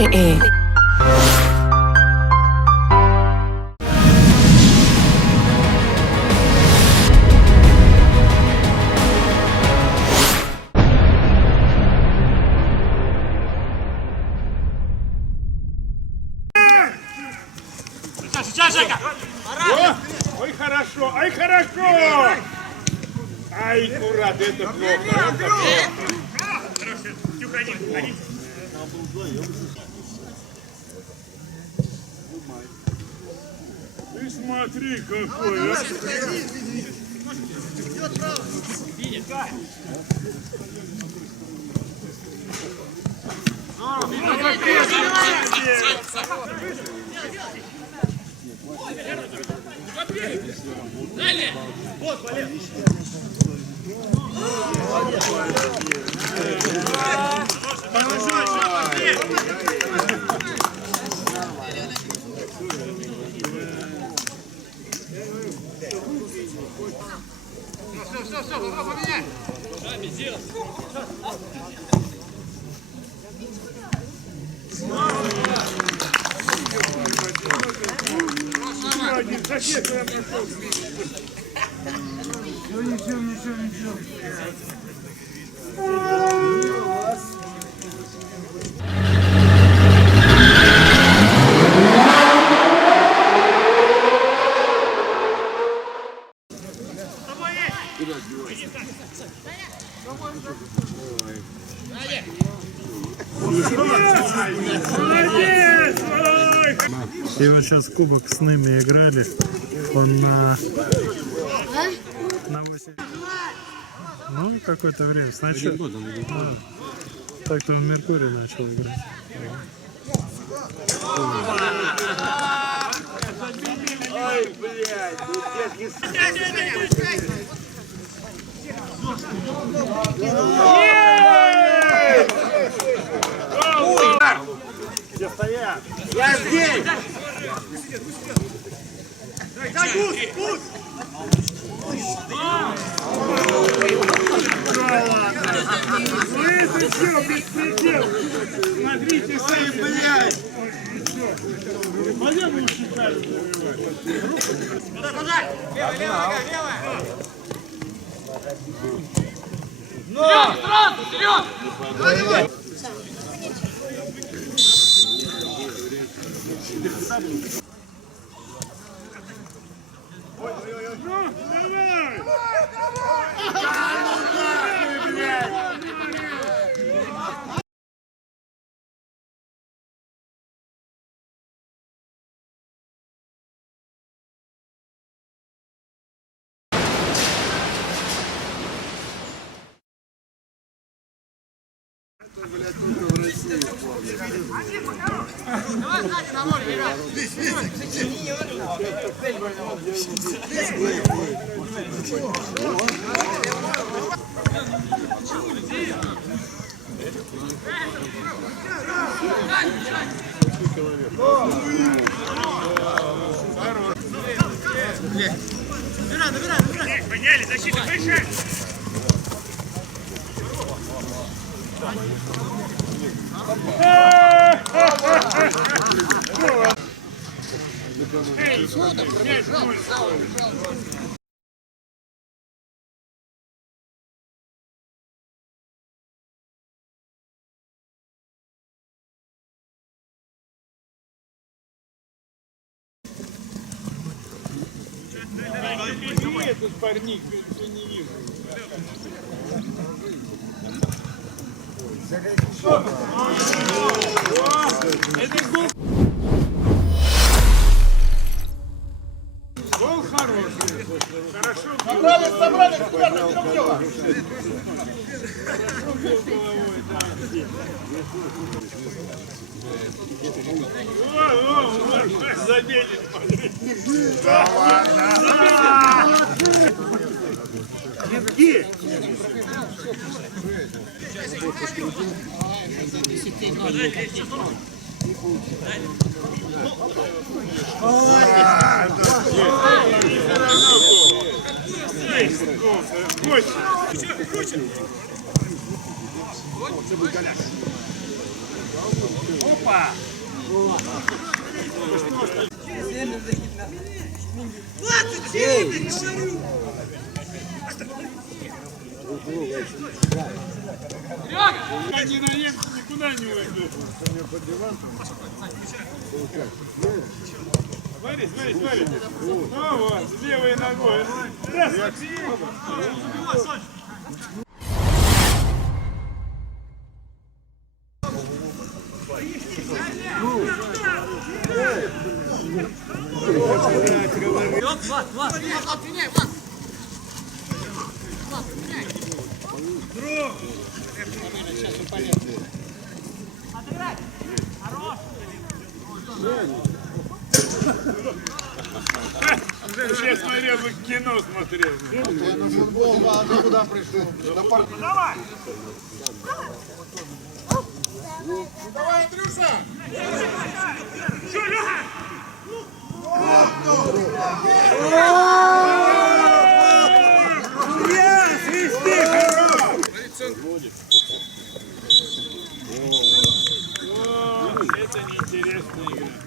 .de. Сейчас, Жека! Ой, хорошо, ай, хорошо! Ай, Курат, это плохо, это плохо. Тюх, один. Ты смотри, какой, а! Далее! Вот, Валер! Все, поменяй! Шами, сделай! Один сосед я прошел. Ничего. И вот сейчас кубок с ними играли, он на 8. Ну, какое-то время. Сначала. Так-то он Меркурий начал играть. Ой, блядь, где стоят? Я здесь! Да, пусть! Вы что, беспредел? Смотрите, сами, блядь! Пойдем мы считаем. Левая! Вперед! Давай сзади на море, ребят! Добирай! Подняли, защита выше! Этот парник, я не вижу. Это гол. Гол хороший. Хорошо. Собрали, куда-то берем дело. Заметит, смотри. Да ладно. Где? Опа! Я не наем, никуда не уйду. Смотри, смотри, смотри. Ну вот, с левой ногой. Раз. Уже смотрел, бы кино смотрел. Ну, футбол, а ты куда пришел? Давай! Давай, Андрюша! Что, это неинтересная игра.